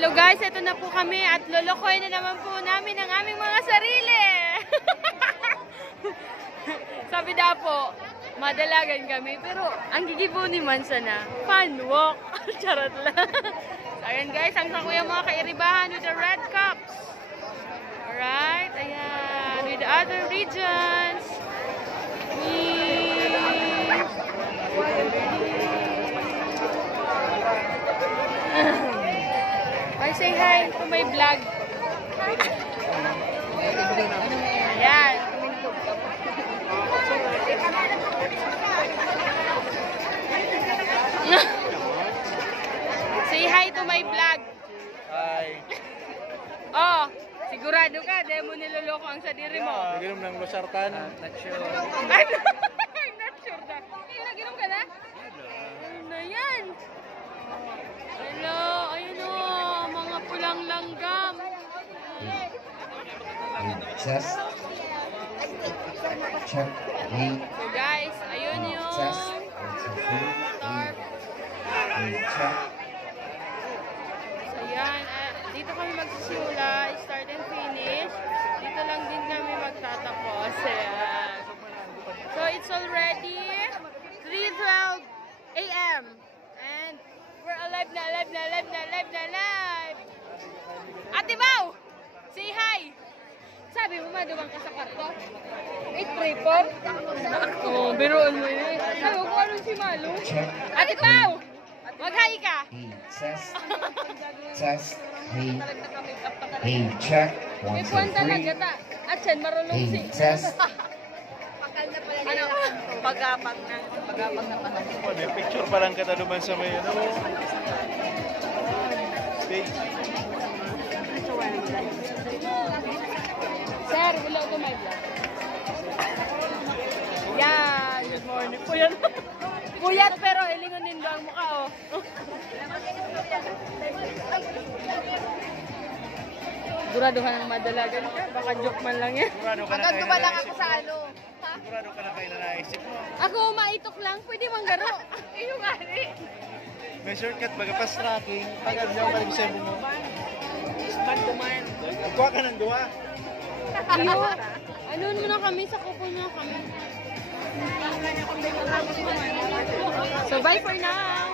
Hello guys, ito na po kami at lolokoy na naman po namin ang aming mga sarili. Sabi na po, madalagan kami pero ang gigibo ni Mansa na fun walk. Charot lang. Ayan guys, ang sakuya mga kairibahan with the red cups. Alright, ayan, with the other regions. Say hi to my vlog. Ayan. Say hi to my vlog. Hi. Oh, sigurado ka, di mo niloloko ang sadiri mo. Naginom ng losartan. Not sure. I'm not sure na. Naginom ka na? Ano na yan? Hello, ayun o. Pulang langgam. Chest. Check. So guys, ayun yung tarp. Check. So yan, dito kami magsisimula, start and finish. Dito lang din kami magtatapos. Ayan. So it's already 3:12 AM. And we're alive na, alive na, alive na, alive na, alive. Ate Mau! Say hi! Sabi mo, maduwang ka sa kwarto? 834? Oo, biruan mo yun. Sabi mo kung anong si Malu? Ate Mau! Mag-hi ka! Chest. Chest. Hey, check. May puwan talaga ta. At yan, marunong si... Chest. Ano? Pagapag na panahon. May picture pa lang kita naman sa may ano. Stage. Sir, hello to my vlog. Yan, good morning. Puyat. Puyat pero ilingonin do ang mukha, oh. Duraduhan ang madalagan ka. Baka joke man lang yan. Maganduma lang ako sa ano. Ha? Sigurado ka na kayo na naisip mo. Ako, maitok lang. Pwede manggaro. Iyo nga rin. May shortcut baga fast tracking. Pagod niya ang pag-isip mo. Pagduman. Ikuha ka ng duwa. Iyo. Ano muna kami? Sa kupo na kami. So, bye for now.